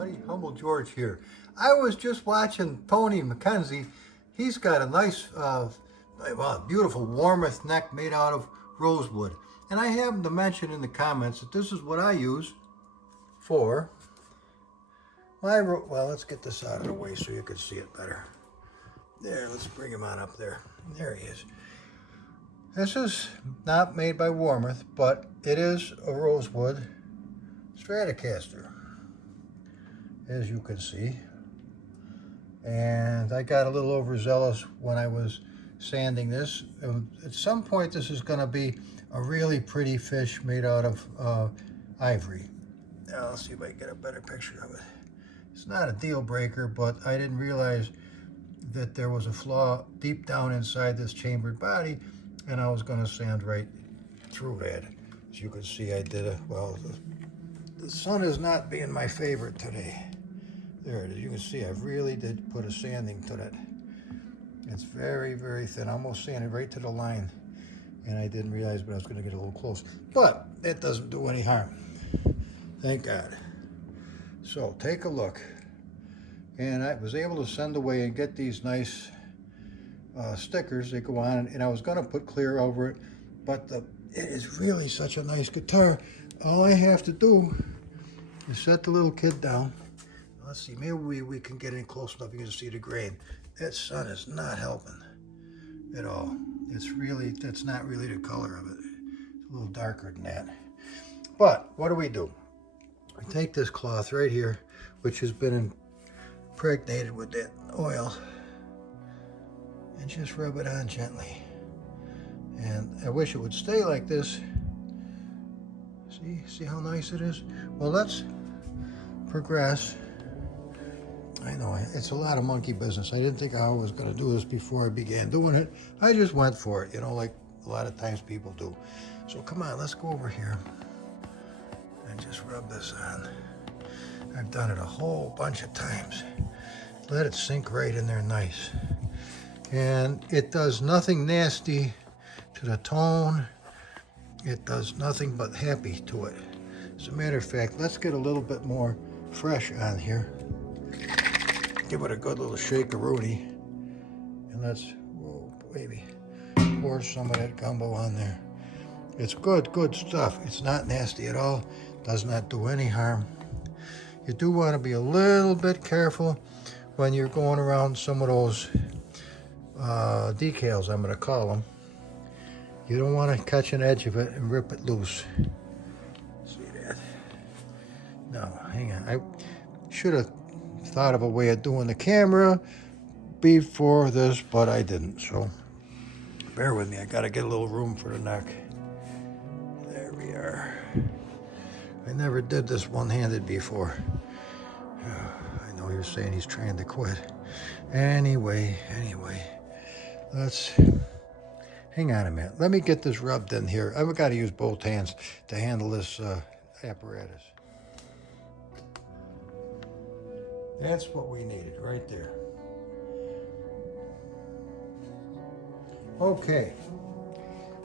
everybody, Humble George here. I was just watching Tony McKenzie. He's got a nice, beautiful Warmoth neck made out of rosewood. And I happened to mention in the comments that this is what I use for my, well, let's get this out of the way so you can see it better. There, let's bring him on up there. There he is. This is not made by Warmoth, but it is a rosewood Stratocaster, as you can see. And I got a little overzealous when I was sanding this. At some point this is going to be a really pretty fish made out of ivory. Now let's see if I can get a better picture of it. It's not a deal breaker, but I didn't realize that there was a flaw deep down inside this chambered body, and I was going to sand right through that. As you can see, I did the sun is not being my favorite today. There it is. You can see I really did put a sanding to that. It's very, very thin. I almost sanded right to the line, and I didn't realize, but I was going to get a little close. But it doesn't do any harm. Thank God. So take a look. And I was able to send away and get these nice stickers that go on, and I was going to put clear over it, but it is really such a nice guitar. All I have to do is set the little kid down. Let's see, maybe we can get in close enough you can see the grain. That sun is not helping at all. That's not really the color of it. It's a little darker than that. But what do? We take this cloth right here, which has been impregnated with that oil, and just rub it on gently. And I wish it would stay like this. See how nice it is? Well, let's progress. I know it's a lot of monkey business. I didn't think I was going to do this before I began doing it. I just went for it, like a lot of times people do. So come on, let's go over here and just rub this on. I've done it a whole bunch of times. Let it sink right in there nice. And it does nothing nasty to the tone. It does nothing but happy to it. As a matter of fact, let's get a little bit more fresh on here. Give it a good little shake-a-rooney. And let's, whoa, baby, pour some of that gumbo on there. It's good stuff. It's not nasty at all. Does not do any harm. You do want to be a little bit careful when you're going around some of those decals, I'm going to call them. You don't want to catch an edge of it and rip it loose. See that? No, hang on. I should have thought of a way of doing the camera before this, but I didn't. So bear with me. I got to get a little room for the neck. There we are. I never did this one-handed before. I know you're saying he's trying to quit. Anyway, let's hang on a minute. Let me get this rubbed in here. I've got to use both hands to handle this apparatus. That's what we needed right there. Okay.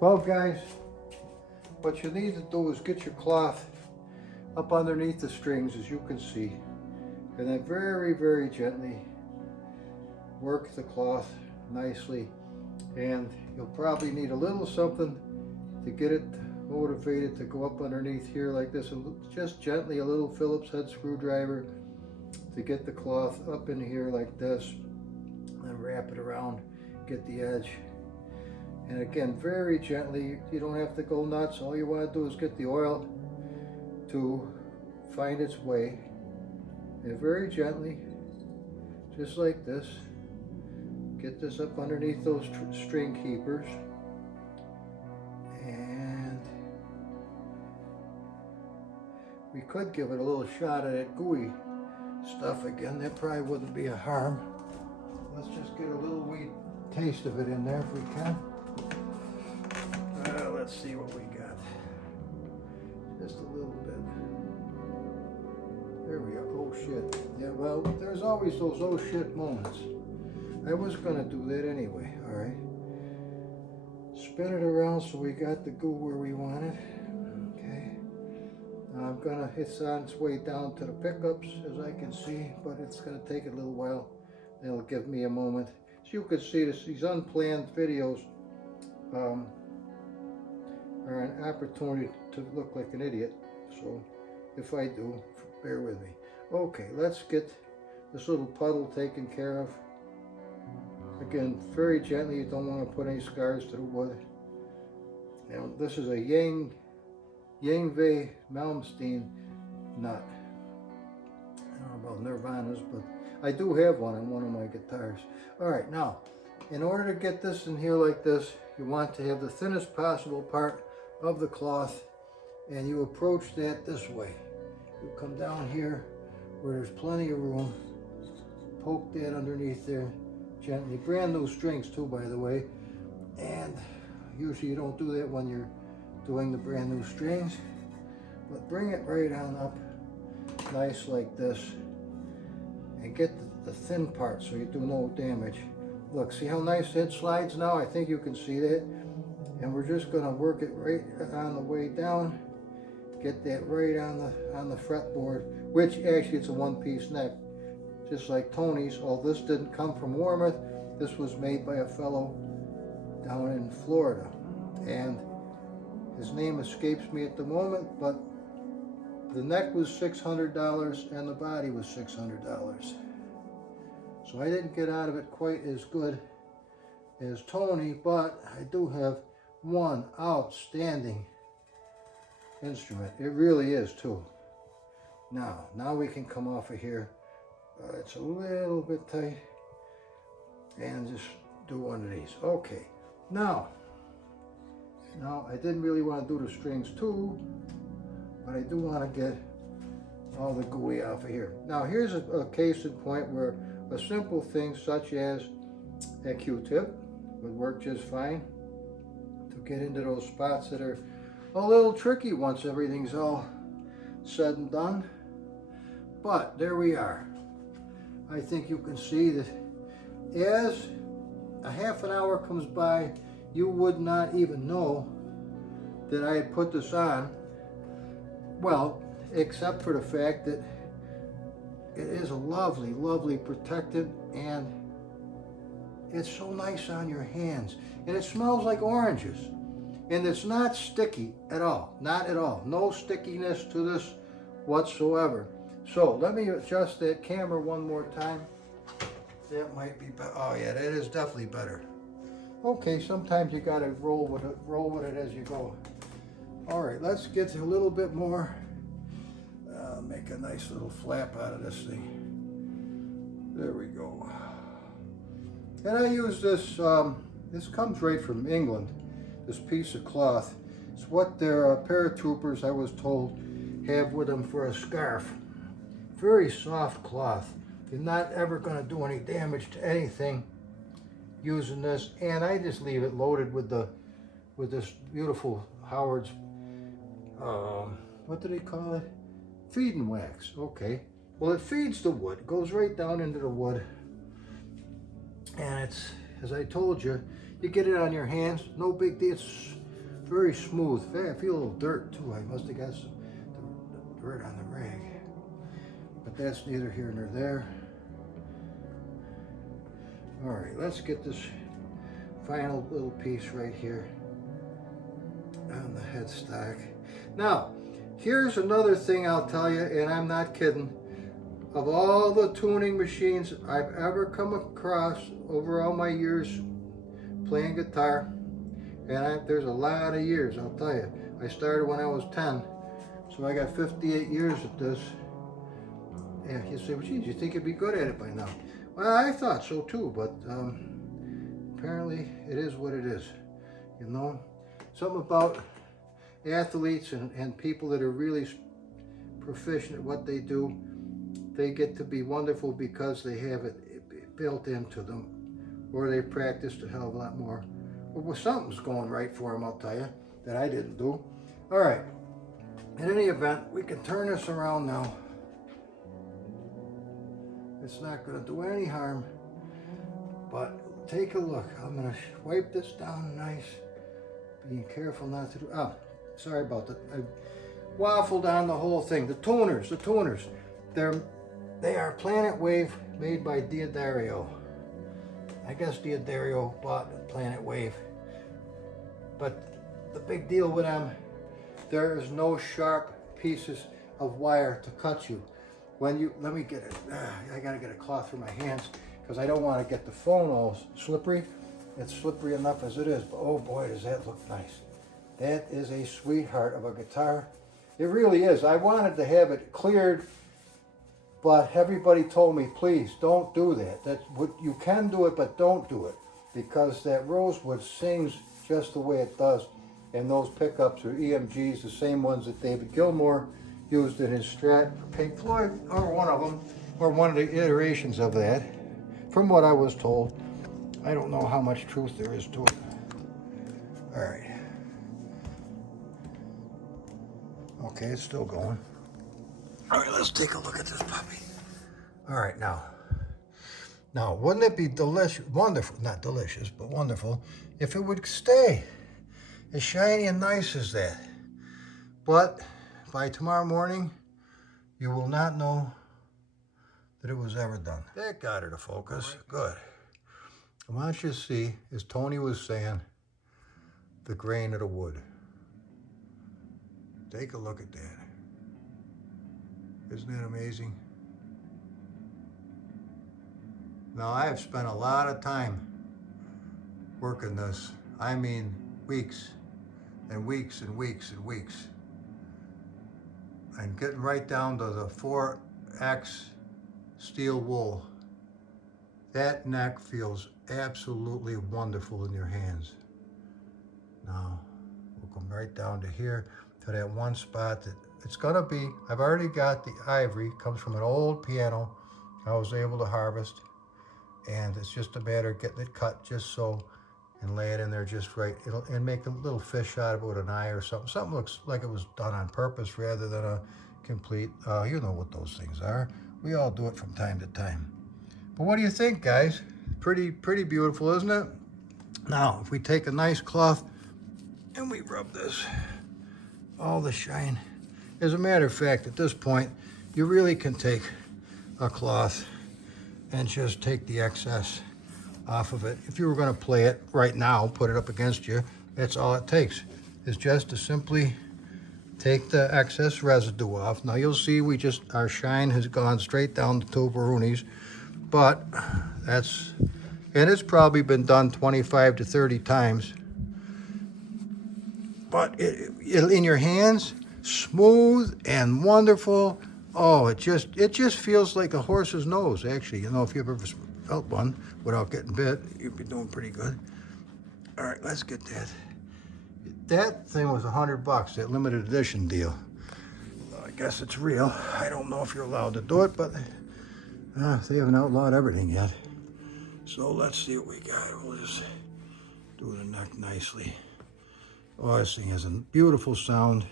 Well, guys, what you need to do is get your cloth up underneath the strings, as you can see, and then very, very gently work the cloth nicely. And you'll probably need a little something to get it motivated to go up underneath here like this. Just gently, a little Phillips head screwdriver to get the cloth up in here like this, and wrap it around, get the edge. And again, very gently. You don't have to go nuts. All you want to do is get the oil to find its way, and very gently, just like this, get this up underneath those string keepers. And we could give it a little shot of that gooey stuff again. That probably wouldn't be a harm. Let's just get a little wee taste of it in there if we can. Let's see what we got. Just a little bit. There we go. Oh shit. Yeah, well, there's always those oh shit moments. I was gonna do that anyway. All right. Spin it around so we got the goo where we want it. Okay. It's on its way down to the pickups, as I can see, but it's gonna take a little while. It'll give me a moment. So you can see these unplanned videos are an opportunity to look like an idiot. So if I do, bear with me. Okay, let's get this little puddle taken care of. Again, very gently. You don't want to put any scars to the wood. Now this is a Yngwie Malmsteen nut. I don't know about Nirvana's, but I do have one on one of my guitars. All right, now, in order to get this in here like this, you want to have the thinnest possible part of the cloth, and you approach that this way. You come down here where there's plenty of room, poke that underneath there gently. Brand new strings too, by the way, and usually you don't do that when you're doing the brand new strings, but bring it right on up nice like this, and get the thin part so you do no damage. Look, see how nice that slides now? I think you can see that. And we're just going to work it right on the way down. Get that right on the fretboard, which actually it's a one-piece neck, just like Tony's. Oh, this didn't come from Warmouth. This was made by a fellow down in Florida, and his name escapes me at the moment, but the neck was $600 and the body was $600. So I didn't get out of it quite as good as Tony, but I do have one outstanding instrument. It really is too. Now we can come off of here. It's a little bit tight, and just do one of these. Okay, now I didn't really want to do the strings too, but I do want to get all the gooey off of here. Now here's a case in point where a simple thing such as a Q-tip would work just fine to get into those spots that are a little tricky once everything's all said and done. But there we are. I think you can see that as a half an hour comes by, you would not even know that I had put this on. Well, except for the fact that it is a lovely, lovely protectant, and it's so nice on your hands, and it smells like oranges, and it's not sticky at all, not at all. No stickiness to this whatsoever. So let me adjust that camera one more time. That might be better. Oh yeah, that is definitely better. Okay, sometimes you gotta roll with it as you go. All right, let's get a little bit more. Make a nice little flap out of this thing. There we go. And I use this, this comes right from England, this piece of cloth. It's what their paratroopers, I was told, have with them for a scarf. Very soft cloth. You're not ever going to do any damage to anything using this. And I just leave it loaded with this beautiful Howard's, what do they call it? Feeding wax. Okay. Well, it feeds the wood. It goes right down into the wood. And it's, as I told you, you get it on your hands, no big deal. It's very smooth. I feel a little dirt too. I must have got some dirt on the rag. But that's neither here nor there. All right, let's get this final little piece right here on the headstock. Now, here's another thing I'll tell you, and I'm not kidding. Of all the tuning machines I've ever come across over all my years playing guitar, and there's a lot of years, I'll tell you. I started when I was 10, so I got 58 years at this. And you say, well, geez, you think you'd be good at it by now? Well, I thought so too, but apparently it is what it is. You know, something about athletes and people that are really proficient at what they do, they get to be wonderful because they have it built into them, or they've practiced a hell of a lot more. Well, something's going right for them, I'll tell you, that I didn't do. All right, in any event, we can turn this around now. It's not going to do any harm, but take a look. I'm going to wipe this down nice, being careful not to do, sorry about that. waffled on the whole thing. The tuners. They are Planet Wave made by Diodario. I guess Diodario bought Planet Wave. But the big deal with them, there is no sharp pieces of wire to cut you. When you, let me get it, I gotta get a cloth for my hands because I don't want to get the phone all slippery. It's slippery enough as it is, but oh boy, does that look nice. That is a sweetheart of a guitar. It really is. I wanted to have it cleared, but everybody told me, please don't do that. That's what you can do it, but don't do it, because that rosewood sings just the way it does. And those pickups are EMGs, the same ones that David Gilmour used in his Strat for Pink Floyd, or one of them, or one of the iterations of that, from what I was told. I don't know how much truth there is to it. All right. Okay, it's still going. All right, let's take a look at this puppy. All right, now, wouldn't it be delicious, wonderful, not delicious, but wonderful, if it would stay as shiny and nice as that? But by tomorrow morning, you will not know that it was ever done. That got her to focus. Good. I want you to see, as Tony was saying, the grain of the wood. Take a look at that. Isn't that amazing? Now, I have spent a lot of time working this. I mean, weeks and weeks and weeks and weeks. And getting right down to the 4X steel wool. That neck feels absolutely wonderful in your hands. Now, we'll come right down to here, to that one spot that it's gonna be, I've already got the ivory, comes from an old piano I was able to harvest, and it's just a matter of getting it cut just so, and lay it in there just right. And make a little fish out of it with an eye or something. Something looks like it was done on purpose rather than a complete, you know what those things are. We all do it from time to time. But what do you think, guys? Pretty beautiful, isn't it? Now, if we take a nice cloth and we rub this, all the shine. As a matter of fact, at this point, you really can take a cloth and just take the excess off of it. If you were going to play it right now, put it up against you, that's all it takes, is just to simply take the excess residue off. Now you'll see our shine has gone straight down the two Barunis, but and it's probably been done 25 to 30 times. But in your hands, smooth and wonderful. Oh, it just feels like a horse's nose, actually. You know, if you've ever felt one without getting bit, you'd be doing pretty good. All right, let's get that. That thing was $100, that limited edition deal. I guess it's real. I don't know if you're allowed to do it, but they haven't outlawed everything yet. So let's see what we got. We'll just do the neck nicely. Oh, this thing has a beautiful sound,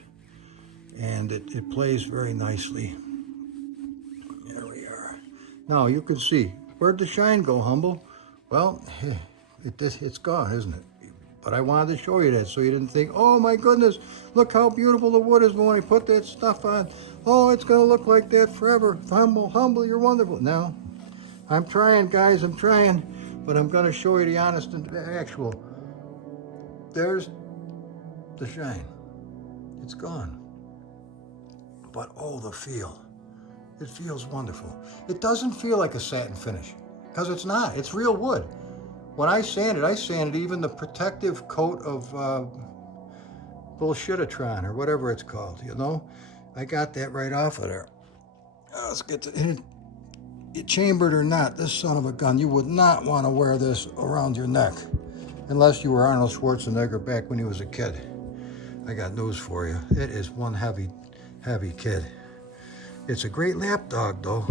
and it plays very nicely. There we are. Now you can see, where'd the shine go, Humble? Well, it's gone, isn't it? But I wanted to show you that so you didn't think, oh my goodness, look how beautiful the wood is when I put that stuff on. Oh, it's gonna look like that forever. Humble, you're wonderful. No, I'm trying, guys, I'm trying, but I'm gonna show you the honest and actual. There's the shine. It's gone. But oh, the feel. It feels wonderful. It doesn't feel like a satin finish, because it's not. It's real wood. When I sanded even the protective coat of bullshitatron or whatever it's called, you know? I got that right off of there. Let's get to it. Chambered or not, this son of a gun, you would not want to wear this around your neck unless you were Arnold Schwarzenegger back when he was a kid. I got news for you. It is one heavy kid. It's a great lap dog, though.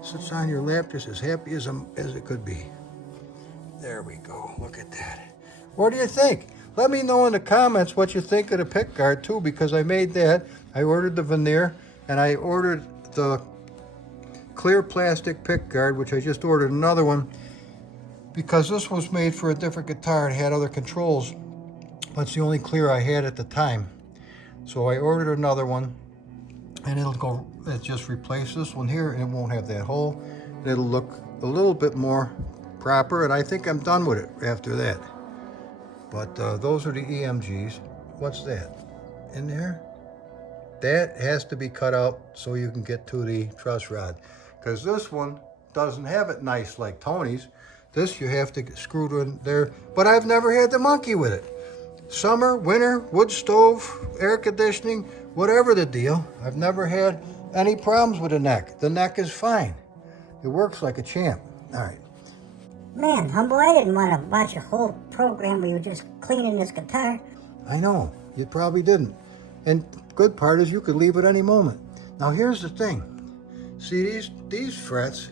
Sits on your lap just as happy as it could be. There we go. Look at that. What do you think? Let me know in the comments what you think of the pick guard, too, because I made that. I ordered the veneer, and I ordered the clear plastic pick guard, which I just ordered another one, because this was made for a different guitar. It had other controls. That's the only clear I had at the time. So I ordered another one, and it just replace this one here, and it won't have that hole. It'll look a little bit more proper, and I think I'm done with it after that. But those are the EMGs. What's that in there? That has to be cut out so you can get to the truss rod, because this one doesn't have it nice like Tony's. This you have to screw it in there, but I've never had to monkey with it. Summer, winter, wood stove, air conditioning, whatever the deal, I've never had any problems with the neck. The neck is fine. It works like a champ. All right. Man, Humble, I didn't want to watch a whole program where you were just cleaning this guitar. I know, you probably didn't. And good part is you could leave at any moment. Now here's the thing. See, these frets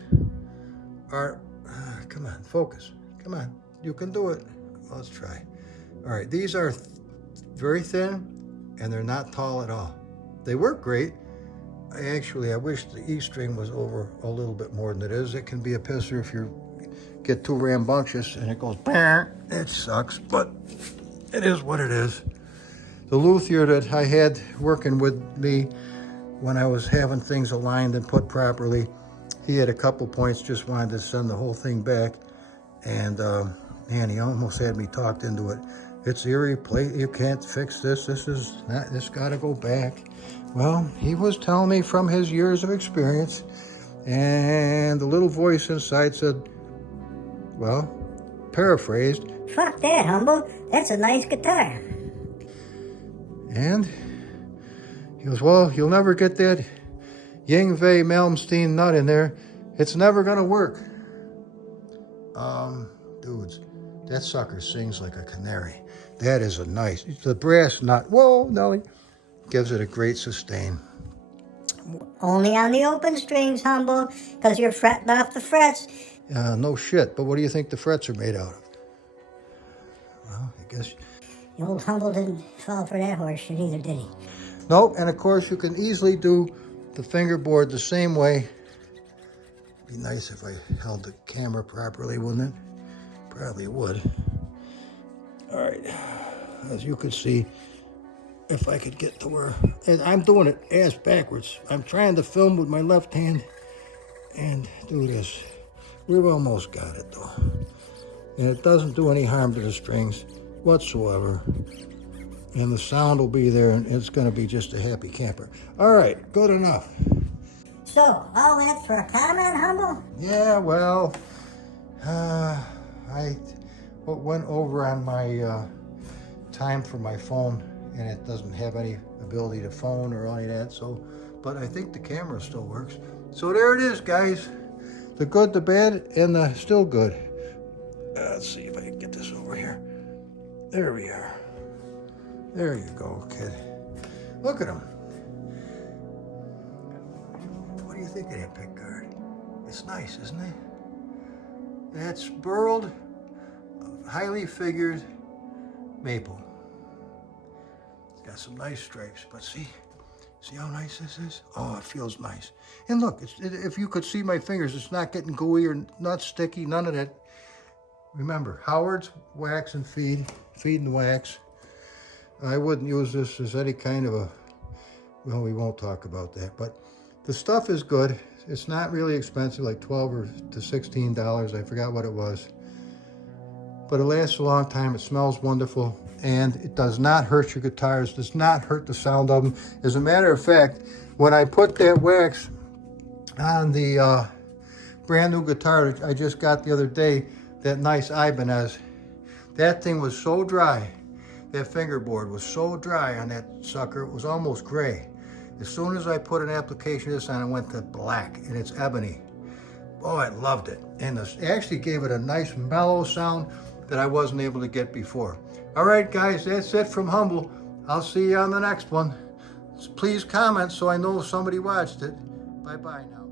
are, come on, focus. Come on, you can do it. Let's try. All right, these are very thin, and they're not tall at all. They work great. I wish the E string was over a little bit more than it is. It can be a pisser if you get too rambunctious and it goes, it sucks, but it is what it is. The luthier that I had working with me when I was having things aligned and put properly, he had a couple points, just wanted to send the whole thing back. And man, he almost had me talked into it. It's irreplaceable. You can't fix this. This got to go back. Well, he was telling me from his years of experience, and the little voice inside said, well, paraphrased, Fuck that, Humble. That's a nice guitar. and he goes, well, you'll never get that Yngwie Malmsteen nut in there. It's never going to work. Dudes, that sucker sings like a canary. That is a nice, the brass nut, whoa, Nelly, gives it a great sustain. Only on the open strings, Humble, because you're fretting off the frets. No shit, but what do you think the frets are made out of? Well, I guess. The old Humble didn't fall for that horse shit either, did he? Nope, and of course you can easily do the fingerboard the same way. Be nice if I held the camera properly, wouldn't it? Probably would. All right, as you can see, if I could get to where, and I'm doing it ass backwards. I'm trying to film with my left hand and do this. We've almost got it though. And it doesn't do any harm to the strings whatsoever. And the sound will be there, and it's going to be just a happy camper. All right, good enough. So, all that for a comment, Humble? Yeah, well, I went over on my time for my phone, and it doesn't have any ability to phone or any of that. So, but I think the camera still works. So there it is, guys. The good, the bad, and the still good. Let's see if I can get this over here. There we are. There you go, kid. Look at him. What do you think of that pick guard? It's nice, isn't it? That's burled, highly figured maple. It's got some nice stripes, but see how nice this is? Oh, it feels nice. And look, if you could see my fingers, it's not getting gooey or not sticky, none of that. Remember, Howard's wax and feed and wax. I wouldn't use this as any kind of a, well, we won't talk about that, but the stuff is good. It's not really expensive, like $12 or to $16. I forgot what it was. But it lasts a long time. It smells wonderful. And it does not hurt your guitars. Does not hurt the sound of them. As a matter of fact, when I put that wax on the brand new guitar I just got the other day, that nice Ibanez, that thing was so dry. That fingerboard was so dry on that sucker, it was almost gray. As soon as I put an application of this on, it went to black, and it's ebony. Oh, I loved it. And it actually gave it a nice mellow sound that I wasn't able to get before. All right, guys, that's it from Humble. I'll see you on the next one. Please comment so I know somebody watched it. Bye-bye now.